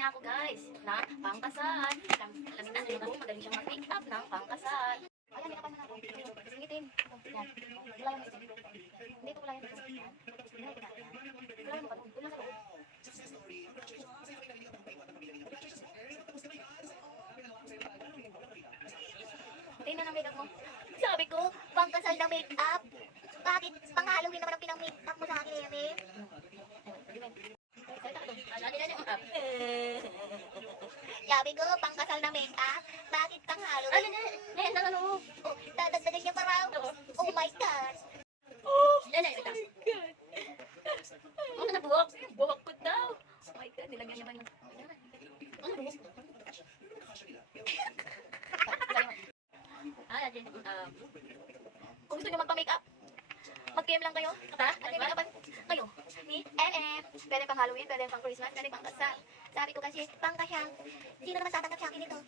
niya ako guys, na pangkasal. Alam na ko, magaling siyang mag-make up ng pangkasal. Ayan, nakapan na ako. Singitin. Yan. Wala yung itin. Hindi ito wala yung itin. Yan. Wala yung itin. Wala yung itin. Wala sa loob. Tingnan ang make-up mo. Sabi ko, pangkasal na make-up. Bakit pang-Halloween naman ang pinang-make-up mo sa akin, Eme? Sabi ko, pangkasal na make-up. Bakit pang-Halloween? Ano? Oh, dadagdagan niya pa raw. Oh my God. Yan na, ito. Ano na buhok? Buhok ko daw. Oh my God, nilagyan niya ba yung... Ano buhok? Kung gusto niyo magpa-makeup, mag-PM lang kayo. At may make-upan kayo. Ni MM. Pwede pang Halloween, pwede pang Christmas, pwede pang kasal. Sabi ko kasi, pang kasyang. Sino naman tatanggap sa akin ito?